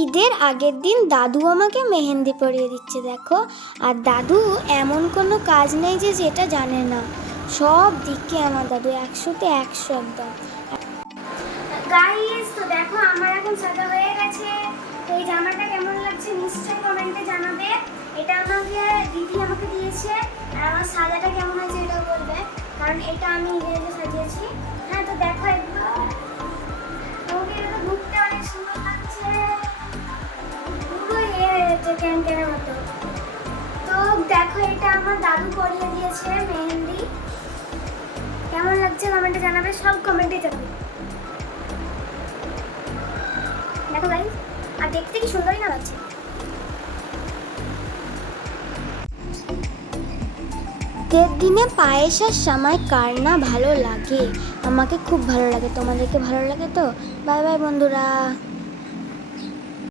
ঈদের আগের দিন দাদু আমাকে মেহেন্দি পরিয়ে দিচ্ছে দেখো। আর দাদু এমন কোনো কাজ নেই যে যেটা জানে না, সব দিকে আমার দাদু 100-তে 100 একদম। গাইস তো দেখো আমার এখন সাজা হয়ে গেছে। তো এই জামাটা কেমন লাগছে নিশ্চয়ই কমেন্টে জানাবে। এটা আমাকে দিদি আমাকে দিয়েছে। আর আমার সাজাটা কেমন হয়েছে এটাও বলবে, কারণ এটা আমি নিজে সাজিয়েছি। হ্যাঁ তো দেখো একবার আমাকে এটা ঘুরতে অনেক সুন্দর লাগছে, পুরো ক্যানক্যানের মতো। তো দেখো এটা আমার দাদু পরিয়ে দিয়েছে মেহেন্দি। কেমন লাগছে কমেন্টে জানাবে, সব কমেন্টে জানাবে। দেখো গাইস, আর দেখতে কি সুন্দরই না লাগছে। ঈদের দিনে পায়েসের সময় কার না ভালো লাগে, আমাকে খুব ভালো লাগে। তোমাদেরকে ভালো লাগে তো? বাই বাই বন্ধুরা।